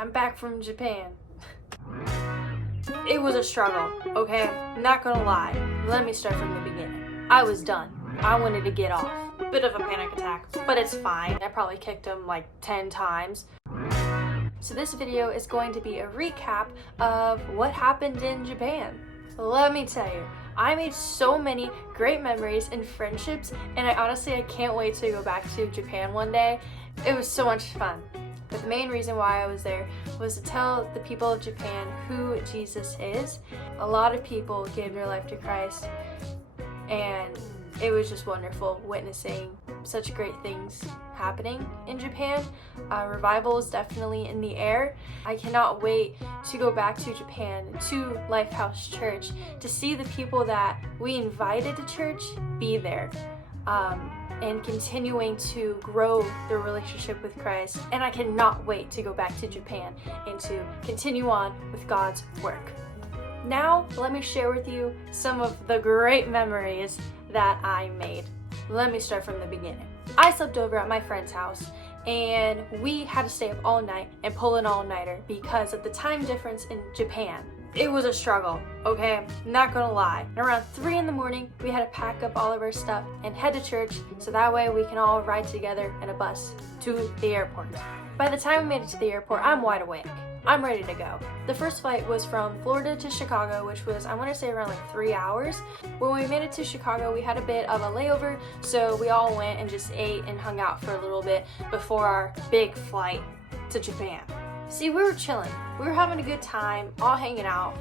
I'm back from Japan. It was a struggle, okay? I'm not gonna lie. Let me start from the beginning. I was done. I wanted to get off. Bit of a panic attack, but it's fine. I probably kicked him like 10 times. So this video is going to be a recap of what happened in Japan. Let me tell you, I made so many great memories and friendships, and I can't wait to go back to Japan one day. It was so much fun. But the main reason why I was there was to tell the people of Japan who Jesus is. A lot of people gave their life to Christ, and it was just wonderful witnessing such great things happening in Japan. Revival is definitely in the air. I cannot wait to go back to Japan, to Lifehouse Church, to see the people that we invited to church be there. And continuing to grow their relationship with Christ. And I cannot wait to go back to Japan and to continue on with God's work. Now, let me share with you some of the great memories that I made. Let me start from the beginning. I slept over at my friend's house, and we had to stay up all night and pull an all-nighter because of the time difference in Japan. It was a struggle, okay? Not gonna lie. Around 3 in the morning, we had to pack up all of our stuff and head to church so that way we can all ride together in a bus to the airport. By the time we made it to the airport, I'm wide awake. I'm ready to go. The first flight was from Florida to Chicago, which was, I want to say, around like 3 hours. When we made it to Chicago, we had a bit of a layover, so we all went and just ate and hung out for a little bit before our big flight to Japan. See, we were chilling. We were having a good time, all hanging out.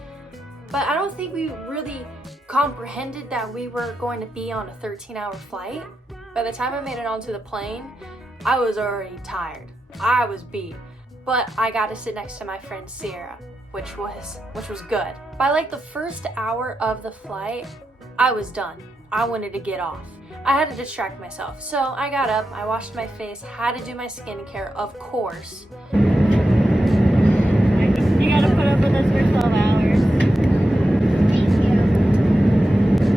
But I don't think we really comprehended that we were going to be on a 13-hour flight. By the time I made it onto the plane, I was already tired. I was beat. But I got to sit next to my friend Sierra, which was good. By like the first hour of the flight, I was done. I wanted to get off. I had to distract myself. So I got up, I washed my face, had to do my skincare, of course. You gotta put up with us for 12 hours. Thank you.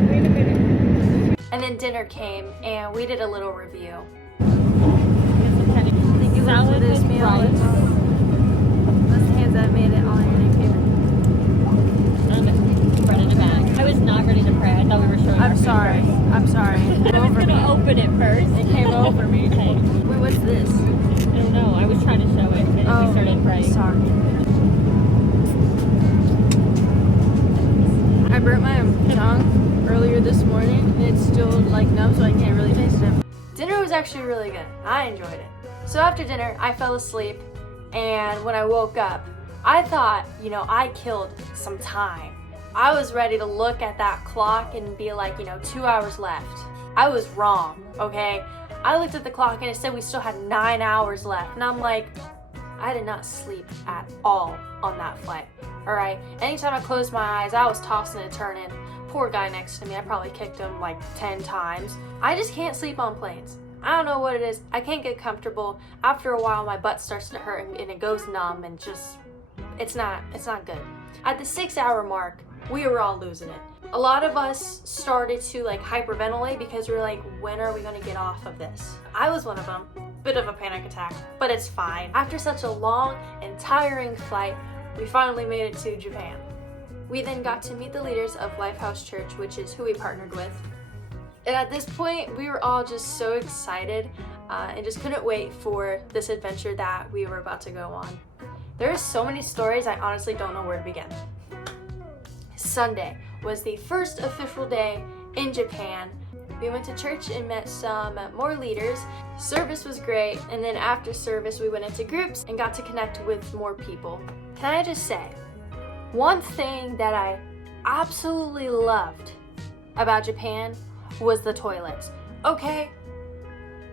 Wait a minute. And then dinner came, and we did a little review. Thank you for this meal. Those hands that made it all in here. Bread in a bag. I was not ready to pray. I thought we were showing. I'm sorry. I was gonna open it first. It came over me. Wait, what's this? I don't know. I was trying to show it, and then we started praying. Sorry. I burnt my tongue earlier this morning, and it's still like numb, so I can't really taste it. Dinner was actually really good. I enjoyed it. So after dinner, I fell asleep, and when I woke up, I thought, I killed some time. I was ready to look at that clock and be like, 2 hours left. I was wrong, okay? I looked at the clock and it said we still had 9 hours left, and I'm like, I did not sleep at all on that flight. All right, anytime I closed my eyes, I was tossing and turning. Poor guy next to me, I probably kicked him like 10 times. I just can't sleep on planes. I don't know what it is. I can't get comfortable. After a while, my butt starts to hurt and it goes numb, and just, it's not good. At the 6-hour mark, we were all losing it. A lot of us started to like hyperventilate because we were like, when are we gonna get off of this? I was one of them. Bit of a panic attack, but it's fine. After such a long and tiring flight, we finally made it to Japan. We then got to meet the leaders of Lifehouse Church, which is who we partnered with. And at this point, we were all just so excited and just couldn't wait for this adventure that we were about to go on. There are so many stories, I honestly don't know where to begin. Sunday was the first official day in Japan. We went to church and met some more leaders. Service was great, and then after service we went into groups and got to connect with more people. Can I just say, one thing that I absolutely loved about Japan was the toilets. Okay,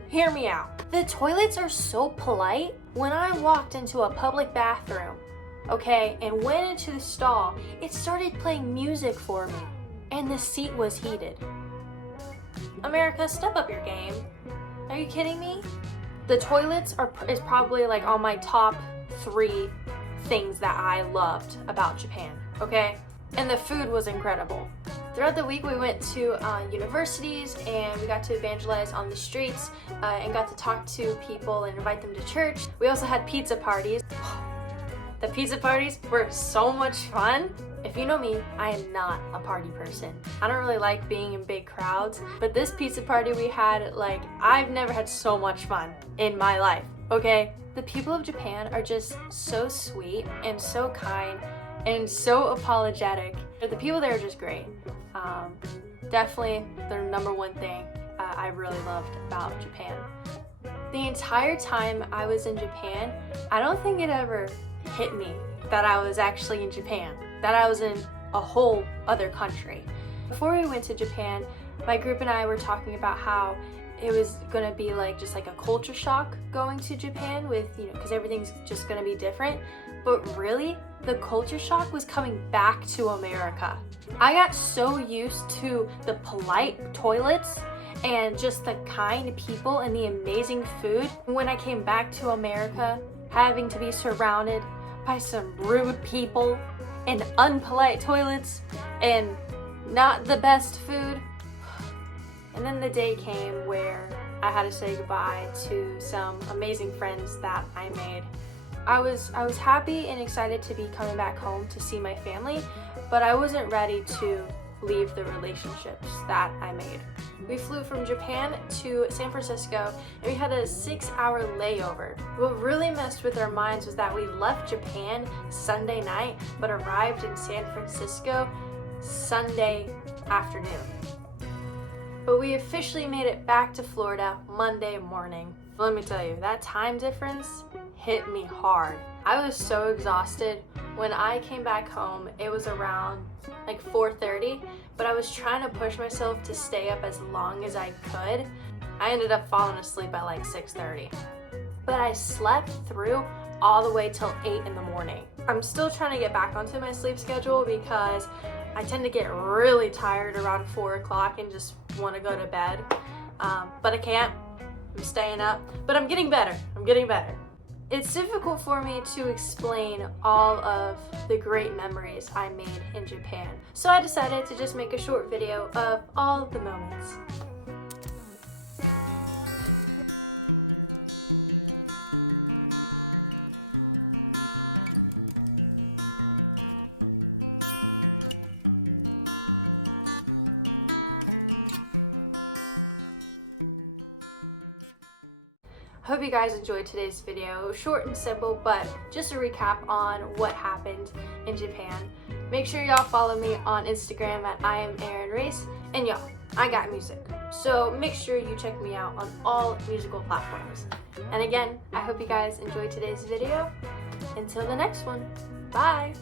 hear me out. The toilets are so polite. When I walked into a public bathroom, okay, and went into the stall, it started playing music for me, and the seat was heated. America, step up your game. Are you kidding me? The toilets is probably like on my top 3 things that I loved about Japan, okay? And the food was incredible. Throughout the week, we went to universities and we got to evangelize on the streets and got to talk to people and invite them to church. We also had pizza parties. The pizza parties were so much fun. If you know me, I am not a party person. I don't really like being in big crowds, but this pizza party we had, like, I've never had so much fun in my life, okay? The people of Japan are just so sweet and so kind and so apologetic. The people there are just great. Definitely the number one thing I really loved about Japan. The entire time I was in Japan, I don't think it ever hit me that I was actually in Japan, that I was in a whole other country. Before we went to Japan, my group and I were talking about how it was gonna be like just like a culture shock going to Japan with, because everything's just gonna be different. But really, the culture shock was coming back to America. I got so used to the polite toilets and just the kind people and the amazing food. When I came back to America, having to be surrounded by some rude people and unpolite toilets and not the best food. And then the day came where I had to say goodbye to some amazing friends that I made. I was happy and excited to be coming back home to see my family, but I wasn't ready to leave the relationships that I made. We flew from Japan to San Francisco and we had a 6-hour layover. What really messed with our minds was that we left Japan Sunday night but arrived in San Francisco Sunday afternoon. But we officially made it back to Florida Monday morning. Let me tell you, that time difference hit me hard. I was so exhausted. When I came back home, it was around like 4:30, but I was trying to push myself to stay up as long as I could. I ended up falling asleep at like 6:30. But I slept through all the way till 8 in the morning. I'm still trying to get back onto my sleep schedule because I tend to get really tired around 4 o'clock and just want to go to bed. But I can't. I'm staying up. But I'm getting better. It's difficult for me to explain all of the great memories I made in Japan. So I decided to just make a short video of all the moments. I hope you guys enjoyed today's video. Short and simple, but just a recap on what happened in Japan. Make sure y'all follow me on Instagram at I am Erin Reese. And y'all, I got music. So make sure you check me out on all musical platforms. And again, I hope you guys enjoyed today's video. Until the next one, bye!